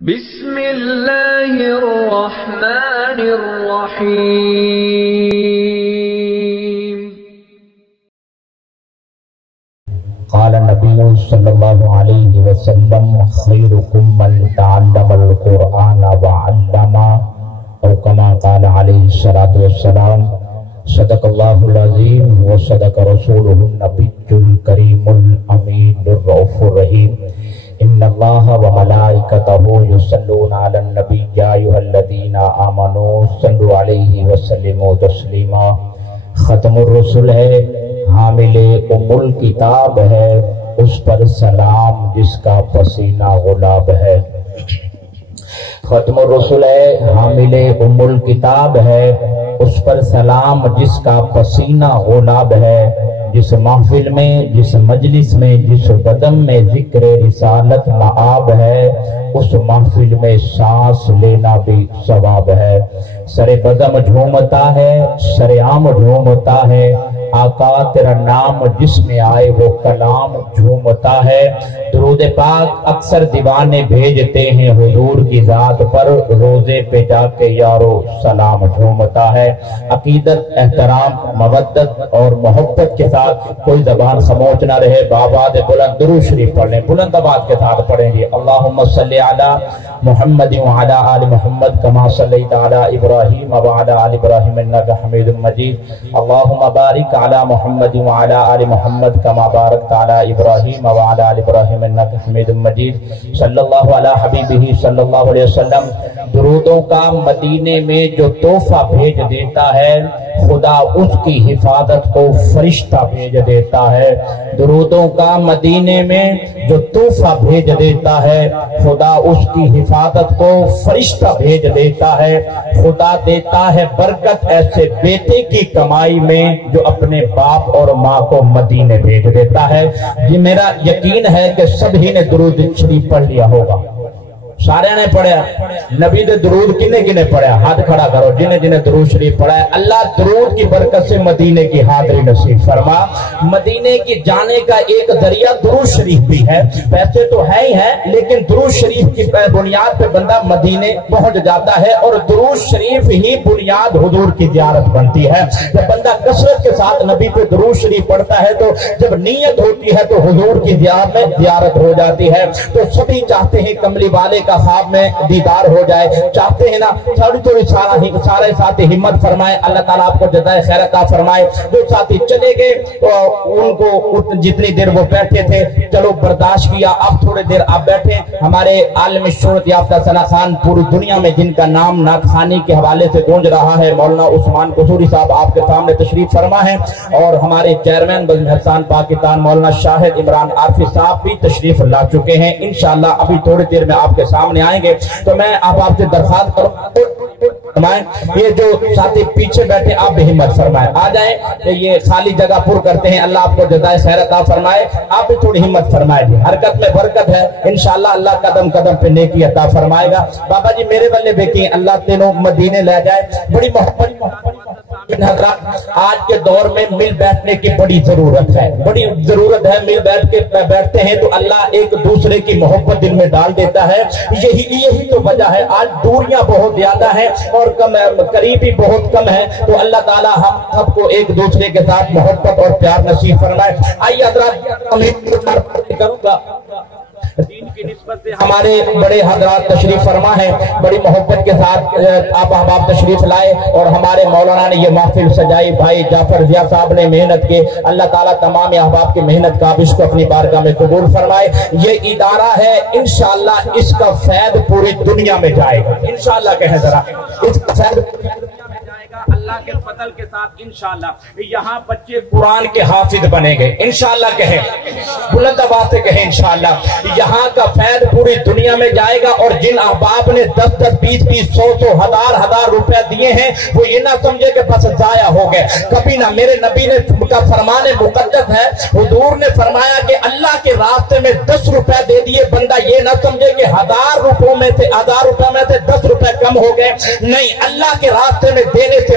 بسم اللہ الرحمن الرحیم۔ قال نبی صلی اللہ علیہ وسلم خیرکم من تعلم القرآن وعلما، او کما قال علیہ السلام۔ صدق اللہ العظیم وصدق رسولہ النبی الکریم الامین الرؤوف الرحیم۔ ان اللہ وملائکتہ یصلون علی النبی یا ایھا الذین آمنوا صلوا علیہ وسلموا تسلیما۔ ختم الرسل ہے، حامل ام الکتاب ہے، اس پر سلام جس کا پسینہ غلاب ہے۔ ختم الرسل ہے، حامل ام الکتاب ہے، اس پر سلام جس کا پسینہ غلاب ہے۔ جس محفل میں، جس مجلس میں، جس قدم میں ذکر رسالت معاب ہے، اس محفل میں سانس لینا بھی ثواب ہے۔ سر قدم جھومتا ہے، سر عام جھومتا ہے، آقا تیرا نام جس میں آئے وہ کلام جھومتا ہے۔ درود پاک اکثر دیوانے بھیجتے ہیں حضور کی ذات پر، روزے پہ جا کے یارو سلام جھومتا ہے۔ عقیدت، احترام، مودت اور محبت کے ساتھ کوئی زبان خاموش نہ رہے، بآواز بلند درود شریف پڑھ لیں، بلند آواز کے ساتھ پڑھیں گے۔ اللہم صلی علی محمد وعلی آل محمد کما صلیت علی ابراہیم وعلی آل ابراہیم انک حمید مجید۔ اللہم بارک علی محمد وعلی آل محمد کما بارکت علی ابراہیم وعلی آل ابراہیم انک حمید مجید۔ صلی اللہ علی حبیبہ صلی اللہ علیہ وسلم۔ درودوں کا مدینے میں جو تحفہ بھیج دیتا ہے، خدا اس کی حفاظت کو فرشتہ بھیج دیتا ہے۔ درودوں کا مدینے میں جو تحفہ بھیج دیتا ہے، خدا اس کی حفاظت کو فرشتہ بھیج دیتا ہے۔ خدا دیتا ہے برکت ایسے بیٹے کی کمائی میں جو اپنے باپ اور ماں کو مدینے بھیج دیتا ہے۔ یہ میرا یقین ہے کہ سبھی نے درود شریف پڑھ لیا ہوگا، سارے نے پڑھا۔ نبی دے درود کنے کنے پڑھا؟ ہاتھ کھڑا کرو جنہیں جنہیں درود شریف پڑھا ہے۔ اللہ درود کی برکت سے مدینے کی حاضری نصیب فرما۔ مدینے کی جانے کا ایک ذریعہ درود شریف بھی ہے، پیسے تو ہے ہی ہیں، لیکن درود شریف کی بنیاد پہ بندہ مدینے پہنچ جاتا ہے، اور درود شریف ہی بنیاد حضور کی زیارت بنتی ہے۔ جب بندہ کثرت کے ساتھ نبی پہ درود شریف پڑھتا ہے تو جب نیت ہوتی ہے تو حضور کی زیارت ہو جاتی ہے۔ تو سبھی چاہتے ہیں کملی والے کا خواب میں دیدار ہو جائے، چاہتے ہیں نا تھوڑی سارے ساتھی ہمت فرمائے، اللہ تعالیٰ آپ کو جزائے خیر عطا فرمائے۔ جو ساتھی چلے گئے ان کو جتنی دیر وہ بیٹھے تھے چلو برداشت کیا، اب تھوڑی دیر آپ بیٹھے۔ ہمارے عالم شہرت یافتہ ثنا خان پوری دنیا میں جن کا نام نعت خوانی کے حوالے سے گونج رہا ہے، مولانا عثمان قصوری صاحب آپ کے سامنے تشریف فرما ہے، اور ہمارے چیئرمین بزم احسان پاکستان مولانا شاہد عمران عارفی صاحب بھی تشریف لا چکے ہیں۔ انشاءاللہ ابھی تھوڑی دیر میں آپ کے سامنے آئیں گے، تو میں آپ سے درخواست کروں یہ جو ساتھی پیچھے بیٹھے آپ بھی ہمت فرمائے، آ جائیں، یہ خالی جگہ پر کرتے ہیں، اللہ آپ کو جزائے خیر عطا فرمائے۔ آپ بھی تھوڑی ہمت فرمائے جی، حرکت میں برکت ہے، انشاءاللہ اللہ قدم قدم پہ نیکی عطا فرمائے گا۔ بابا جی میرے بلے بیٹی اللہ تینوں مدینے لے جائے۔ بڑی محبت حضرات آج کے دور میں مل بیٹھنے کی بڑی ضرورت ہے، مل بیٹھ کے بیٹھتے ہیں تو اللہ ایک دوسرے کی محبت دل میں ڈال دیتا ہے۔ یہی تو وجہ ہے، آج دوریاں بہت زیادہ ہیں اور قریبی بہت کم ہے، تو اللہ تعالیٰ ہم سب کو ایک دوسرے کے ساتھ محبت اور پیار نصیب فرمائے۔ آئیے حضرات کروں گا دین کی نسبت سے ہمارے بڑے حضرات تشریف فرما ہے، بڑی محبت کے ساتھ آپ احباب تشریف لائے، اور ہمارے مولانا نے یہ محفل سجائی، بھائی جعفر ضیاء صاحب نے محنت کی، اللہ تعالیٰ تمام احباب کی محنت کا اس کو اپنی بارگاہ میں قبول فرمائے۔ یہ ادارہ ہے، انشاءاللہ اس کا فیض پوری دنیا میں جائے گا، انشاءاللہ کہیں ذرا اس کا فیض اللہ کے فضل کے ساتھ۔ انشاءاللہ یہاں بچے قرآن کے حافظ بنیں گے، انشاءاللہ کہیں، بلند آواز سے کہیں انشاءاللہ۔ یہاں کا فیض پوری دنیا میں جائے گا، اور جن احباب نے 10 20 100 ہزار روپے دیے ہیں وہ یہ نہ سمجھے کہ بس ضائع ہو گئے، کبھی نہ۔ میرے نبی نے کا فرمان مقدس ہے، حضور نے فرمایا کہ اللہ کے راستے میں 10 روپے دے دیے، بندہ یہ نہ سمجھے کہ 1000 روپے میں سے 10 روپے کم ہو گئے، نہیں، اللہ کے راستے میں دینے سے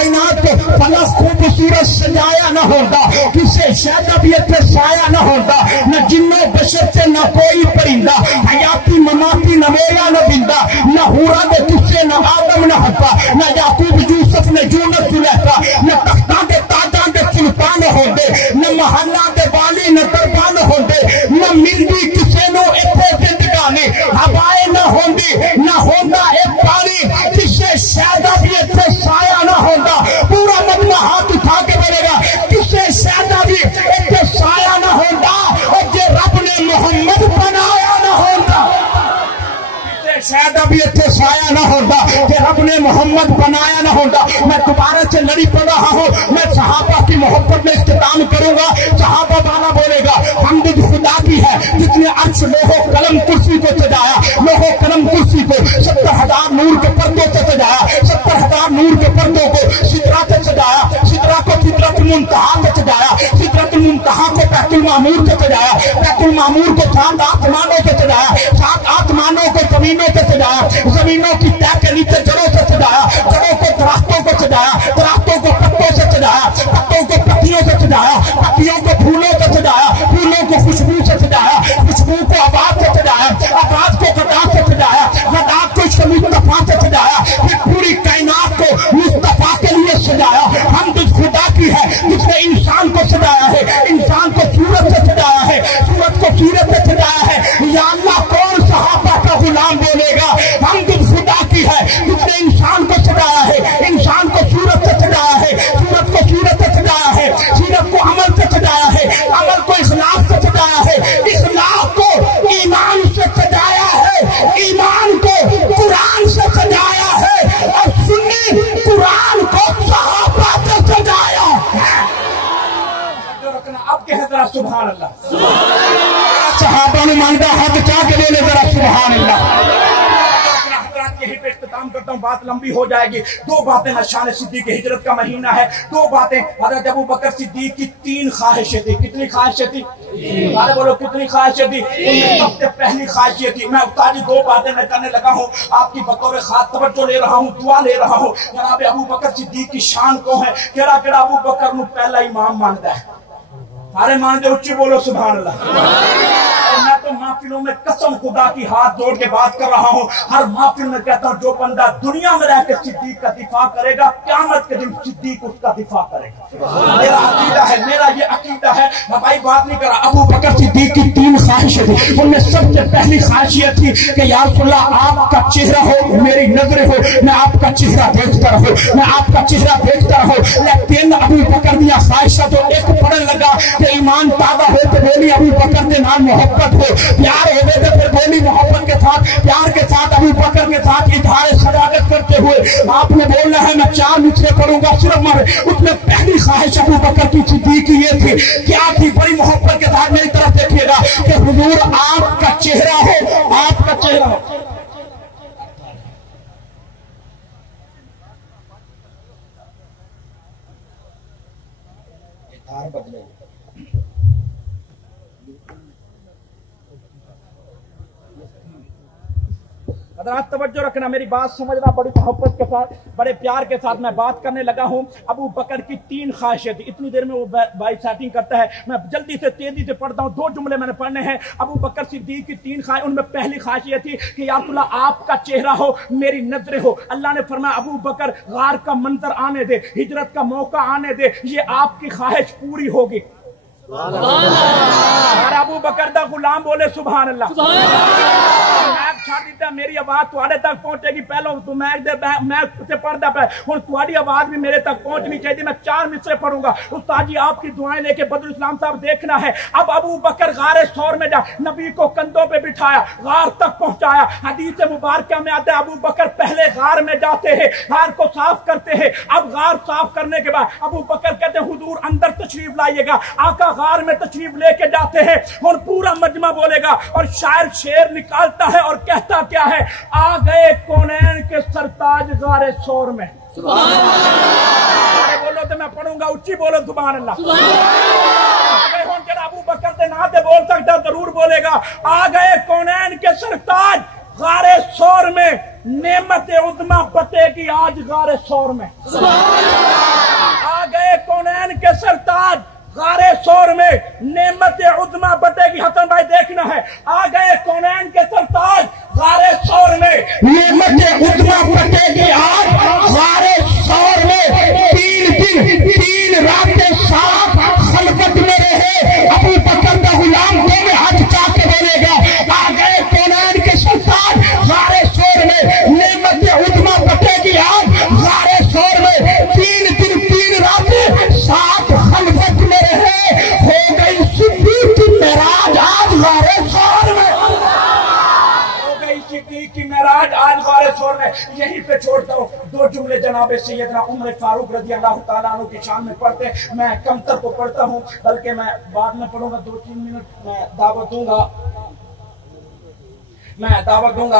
کائنات کو فلا خوبصورت سجایا نہ ہوتا، کسے شاید بھی اتنے سایا نہ ہوتا، نہ جنوں بشر سے نہ کوئی پرندہ، حیاتی مماتی نہ مویا نہ بندہ، نہ ہورا دے کسے نہ آدم نہ حقا، نہ یعقوب یوسف نے یونس زلیخا، نہ تختہ دے تاجاں دے سلطان ہوندے، نہ محلہ دے والی نہ دربان ہوندے، نہ ملدی کسے نو اتنے زندگانی ہوائے نہ ہوندی، نہ ہوندا ایک پانی کسے شاید بھی اتنے سایہ نہ ہوندا۔ پورا مجمع ہاتھ اٹھا کے بولے گا کسے شاید بھی اتنے سایہ نہ ہوندا، اور جے رب نے محمد بنایا نہ ہوندا، شاید ابھی اتنے سایہ نہ ہوتا کہ رب نے محمد بنایا نہ ہوتا۔ میں دوبارہ سے لڑی پڑ رہا ہوں، میں صحابہ کی محبت میں اختتام کروں گا۔ صحابہ والا بولے گا حمد خدا کی ہے جس نے عرش لوح و قلم کرسی کو سجایا، لوح و قلم کرسی کو 70,000 نور کے پردوں سے سجایا، 70,000 نور کے پردوں کو سدرہ سے سجایا، سدرہ کو سدرۃ المنتہا سے سجایا، سدرۃ المنتہا کو بیت المعمور سے سجایا، بیت المعمور کو 7 آسمانوں سے سجایا، 7 آسمانوں کو زمینوں سے سجایا، زمینوں کی تہ کے نیچے جڑوں سے سجایا، جڑوں کو درختوں کو سجایا، درختوں کو پتوں سے سجایا، پتوں کو پتیوں سے سجایا، پتیوں کو پھولوں سے سجایا، پھولوں کو خوشبو سے سجایا، خوشبو کو آواز سے سجایا، آواز کو غدا سے سجایا، غدا کو عشق مصطفیٰ سے سجایا، پھر پوری کائنات کو مصطفیٰ کے لیے سجایا۔ حمد خدا کی ہے جس نے انسان کو سجایا ہے، انسان کو صورت سے سجایا ہے، صورت کو سیرت سے سجایا ہے۔ یا اللہ کون صحابہ کا غلام بولے گا حمد خدا کی ہے جس نے انسان کو سجایا ہے، انسان کو صورت سے سجایا ہے، صورت کو سیرت سے سجایا ہے، سیرت کو عمل سے سجایا ہے، عمل کو اخلاص سے سجایا ہے، اخلاص کو ایمان سے سجایا ہے، ایمان کو قرآن سے سجایا ہے، اور سنی قرآن کو صحابہ سے سجایا ہے۔ اب کہہ ذرا سبحان اللہ، صحابہ نے مانگا حق چاہ کے لے لے ذرا سبحان اللہ۔ یہی پہ اختتام کرتا ہوں، بات لمبی ہو جائے گی۔ 2 باتیں شان صدیق کی ہجرت کا مہینہ ہے، 2 باتیں حضرت ابو بکر صدیق کی 3 خواہشیں تھی۔ کتنی خواہشیں تھی؟ سارے بولو کتنی خواہشیں تھی؟ ان میں سب سے پہلی خواہش یہ تھی، میں استاد جی 2 باتیں میں کرنے لگا ہوں، آپ کی بطور خاص توجہ لے رہا ہوں، دعا لے رہا ہوں۔ جناب ابو بکر صدیق کی شان کو ہے، کہڑا ابو بکر نو پہلا امام مانتا ہے؟ سارے مانتے اچھی بولو سبحان اللہ۔ میں تو محفلوں میں قسم خدا کی ہاتھ جوڑ کے بات کر رہا ہوں، ہر محفل میں کہتا ہوں جو بندہ دنیا میں رہ کے صدیق کا دفاع کرے گا قیامت کے دن صدیق اس کا دفاع کرے گا۔ میرا عقیدہ ہے، میرا یہ عقیدہ ہے، میں بھائی بات نہیں کر رہا۔ ابو بکر صدیق کی 3 خواہشیں تھی، ان میں سب سے پہلی خواہش یہ تھی کہ یا رسول اللہ آپ کا چہرہ ہو، میری نظر ہو، میں آپ کا چہرہ دیکھتا رہوں، میں آپ کا چہرہ دیکھتا رہوں۔ لیکن ابو بکر دیا خواہشہ تو ایک پڑھنے لگا کہ ایمان تازہ ہو تو بولی ابو بکر کے نام محبت ہو، پیار ہو گئے تو پھر بولی محبت کے ساتھ، پیار کے ساتھ ابو بکر کے ساتھ اظہار صداقت کرتے ہوئے آپ نے بولنا ہے میں 4 مصرے پڑھوں گا صرف مر۔ اس میں پہلی خواہش ابو بکر کی صدیق کی یہ تھی، کیا تھی؟ بڑی محبت کے ساتھ میری طرف دیکھیے گا کہ حضور آپ کا چہرہ ہو، آپ کا چہرہ ہو۔ بدلے حضرات توجہ رکھنا، میری بات سمجھنا، بڑی محبت کے ساتھ بڑے پیار کے ساتھ میں بات کرنے لگا ہوں۔ ابو بکر کی 3 خواہشیں تھی، اتنی دیر میں وہ بھائی سیٹنگ کرتا ہے، میں جلدی سے تیزی سے پڑھتا ہوں، 2 جملے میں نے پڑھنے ہیں۔ ابو بکر صدیق کی 3 خواہش، ان میں پہلی خواہش یہ تھی کہ یا رسول اللہ آپ کا چہرہ ہو، میری نظریں ہو۔ اللہ نے فرمایا ابو بکر غار کا منظر آنے دے، ہجرت کا موقع آنے دے، یہ آپ کی خواہش پوری ہوگی۔ اور ابو بکر دا غلام بولے سبحان اللہ۔ میری آواز تھوڑے تک پہنچے گی، پہلو تو میں پڑھتا پہ ہوں تھوڑی آواز بھی میرے تک پہنچنی چاہیے۔ میں 4 مصرے پڑھوں گا، استاد جی آپ کی دعائیں لے کے بدر اسلام صاحب دیکھنا ہے۔ اب ابو بکر غار ثور میں جا، نبی کو کندھوں پہ بٹھایا، غار تک پہنچایا۔ حدیث مبارکہ میں آتا ہے ابو بکر پہلے غار میں جاتے ہیں، غار کو صاف کرتے ہیں۔ اب غار صاف کرنے کے بعد ابو بکر کہتے ہیں حضور اندر تشریف لائیے گا۔ آقا غار میں تشریف لے کے جاتے ہیں، اور پورا مجمع بولے گا، اور شاعر شعر نکالتا ہے اور کہتا کیا ہے؟ آ گئے کونین کے سرتاج غار ثور میں۔ سبحان اللہ بولو تو میں پڑھوں گا، اچھی بولو سبحان اللہ۔ آ گئے ہوں جڑا ابو بکر دے نہ تے بول سکتا ضرور بولے گا، آ گئے کونین کے سرتاج غار ثور میں، نعمت عظمی بتے گی آج غار ثور میں۔ سبحان اللہ کونین کے سرتاج غار سور میں نعمت عظما بٹے گی. حسن بھائی دیکھنا ہے, آ گئے کونین کے سرتاج غار سور میں نعمت عظما بٹے گی آج غار سور میں. 3 دن 3 راتیں ساتھ خلوت میں رہے, ابو بکر کا غلام دو میں ہاتھ چا کے بولے گا. آ گئے کونین کے سرتاج غار سور میں نعمت عظما بٹے گی آج غار سور میں. 3 دن 3 راتیں ساتھ خلوت میں رہے, ہو گئی صدیق کی معراج آج غار سور میں. ہو گئی صدیق کی معراج آج غار سور میں. یہیں پہ چھوڑتا ہوں. 2 جملے جناب سیدنا عمر فاروق رضی اللہ تعالیٰ عنہ کی شان میں پڑھتے ہیں. میں کمتر کو پڑھتا ہوں, بلکہ میں بعد میں پڑھوں گا. 2-3 منٹ میں دعوت دوں گا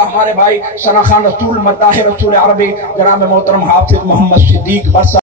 ہمارے بھائی ثنا خان رسول مداح رسول عربی جناب محترم حافظ محمد صدیق برسا